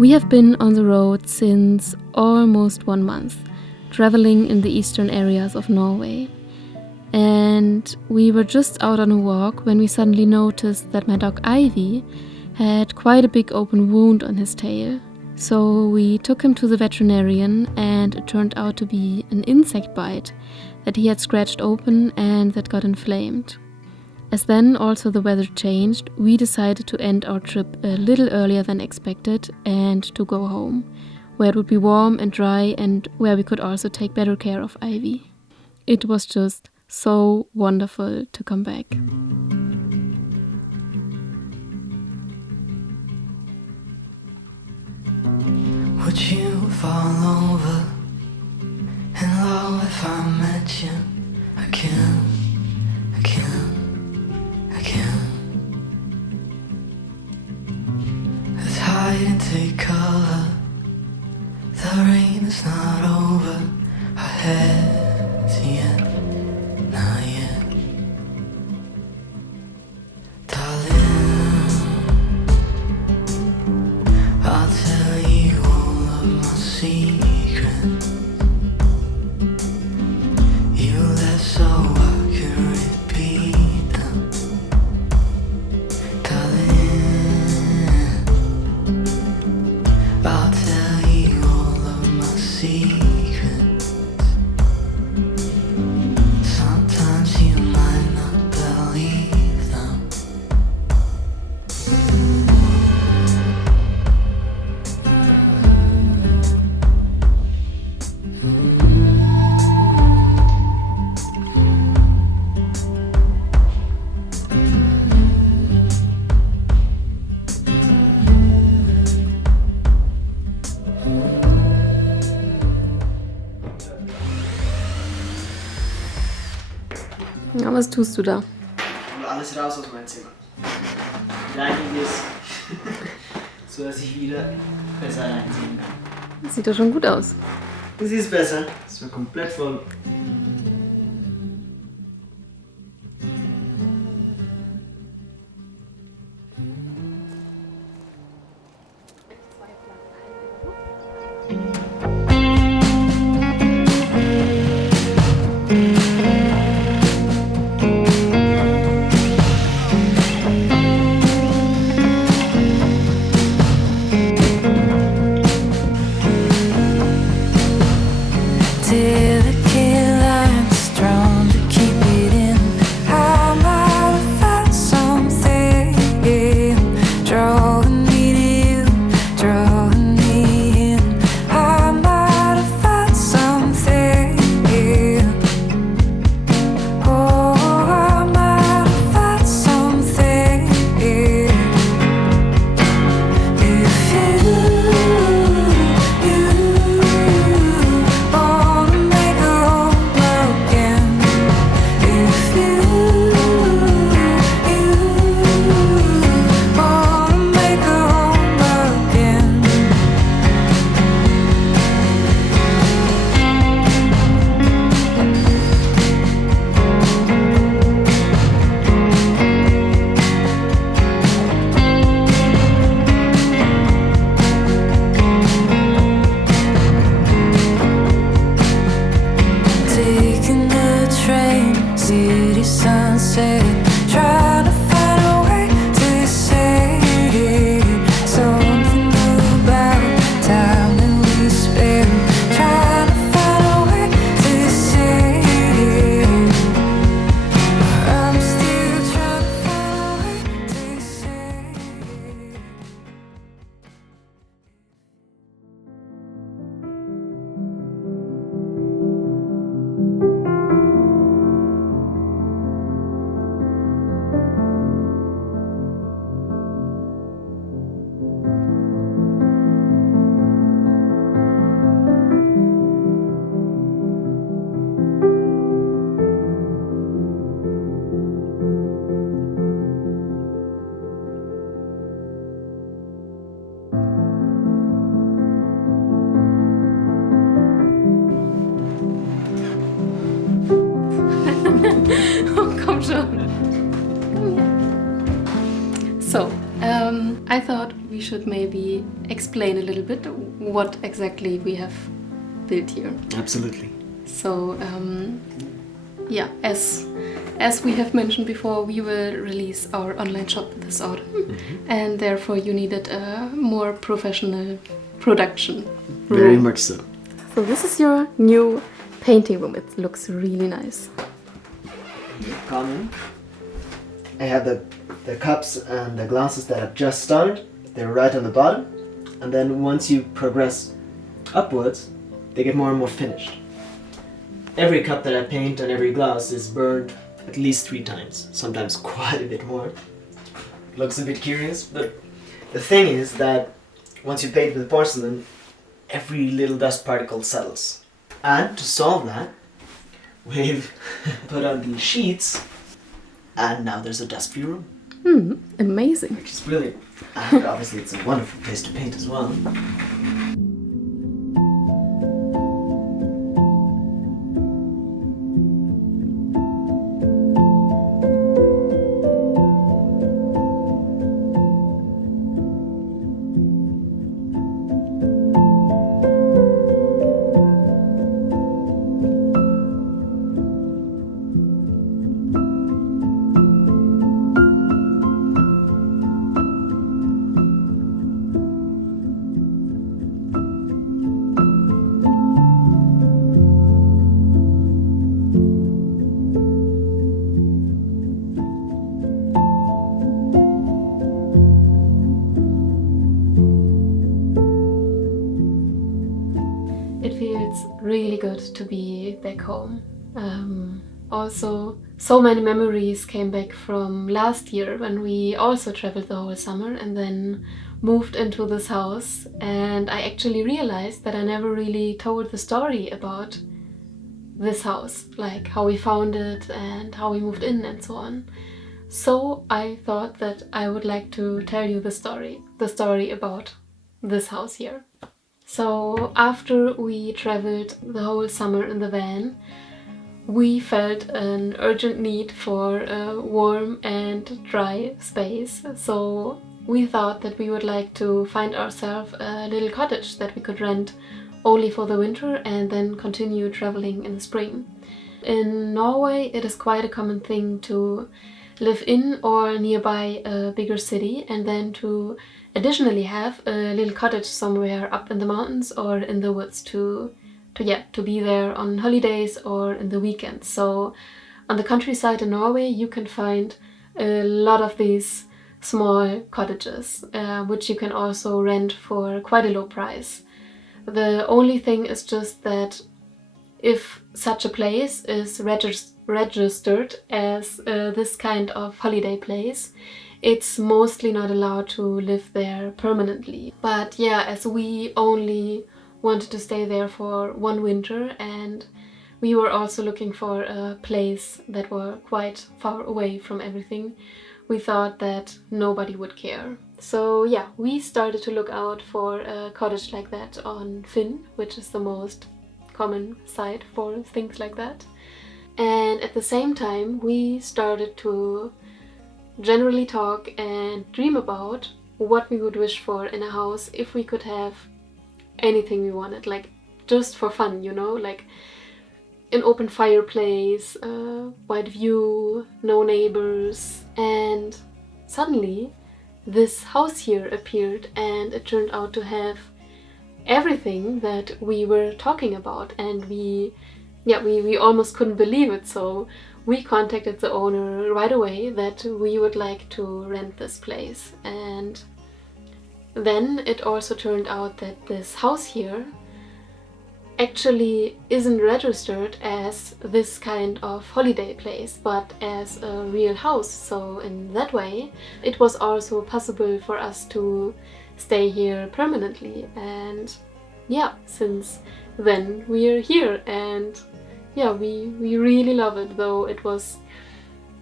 We have been on the road since almost 1 month, traveling in the eastern areas of Norway. And we were just out on a walk when we suddenly noticed that my dog Ivy had quite a big open wound on his tail. So we took him to the veterinarian, and it turned out to be an insect bite that he had scratched open and that got inflamed. As then also the weather changed, we decided to end our trip a little earlier than expected and to go home, where it would be warm and dry and where we could also take better care of Ivy. It was just so wonderful to come back. Would you fall over in love if I met you? I can. Let's hide and take cover. The rain is not over our heads yet, not yet. Darling, I'll tell you all of my secrets. You left so I could repeat them. Darling, I'll tell you all of my secrets. Sometimes you might not believe them. Ja, was tust du da? Und alles raus aus meinem Zimmer. Reinigen ist, so dass ich wieder besser reinziehen kann. Sieht doch schon gut aus. Das ist besser. Es war komplett voll. So, I thought we we should maybe explain a little bit what exactly we have built here. Absolutely. So, yeah, as we have mentioned before, we will release our online shop this autumn, and therefore you needed a more professional production room. Very much so. So this is your new painting room. It looks really nice. You come in. I have the cups and the glasses that I've just started. They're right on the bottom. And then once you progress upwards, they get more and more finished. Every cup that I paint and every glass is burned at least 3 times, sometimes quite a bit more. Looks a bit curious, but the thing is that once you paint with porcelain, every little dust particle settles. And to solve that, we've put on these sheets, and now there's a dust-free room. Amazing. Which is brilliant. And obviously it's a wonderful place to paint as well. It feels really good to be back home. Also, so many memories came back from last year when we also traveled the whole summer and then moved into this house. And I actually realized that I never really told the story about this house, like how we found it and how we moved in and so on. So I thought that I would like to tell you the story about this house here. So after we traveled the whole summer in the van, we felt an urgent need for a warm and dry space. So we thought that we would like to find ourselves a little cottage that we could rent only for the winter and then continue traveling in the spring. In Norway, it is quite a common thing to live in or nearby a bigger city and then to additionally have a little cottage somewhere up in the mountains or in the woods to be there on holidays or in the weekends. So on the countryside in Norway you can find a lot of these small cottages, which you can also rent for quite a low price. The only thing is just that if such a place is registered as this kind of holiday place, it's mostly not allowed to live there permanently. But yeah, as we only wanted to stay there for one winter and we were also looking for a place that were quite far away from everything, we thought that nobody would care. So yeah, we started to look out for a cottage like that on Finn, which is the most common site for things like that. And at the same time we started to generally talk and dream about what we would wish for in a house if we could have anything we wanted, like just for fun, you know, like an open fireplace, a wide view, no neighbors. And suddenly this house here appeared and it turned out to have everything that we were talking about, and we almost couldn't believe it. So we contacted the owner right away that we would like to rent this place. And then it also turned out that this house here actually isn't registered as this kind of holiday place, but as a real house. So in that way it was also possible for us to stay here permanently. And yeah, since then we're here, and yeah, we really love it, though it was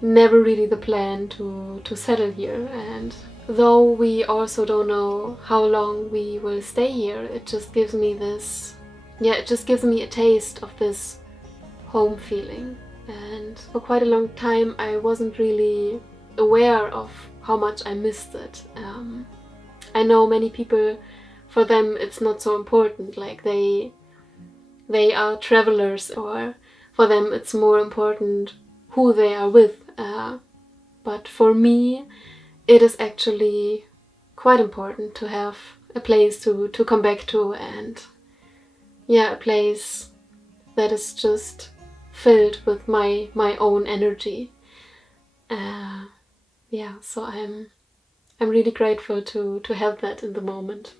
never really the plan to settle here. And though we also don't know how long we will stay here, it just gives me this, it just gives me a taste of this home feeling. And for quite a long time I wasn't really aware of how much I missed it. I know many people, for them it's not so important, like they are travelers, or for them it's more important who they are with. But for me, it is actually quite important to have a place to come back to, and yeah, a place that is just filled with my own energy. Yeah, so I'm really grateful to have that in the moment.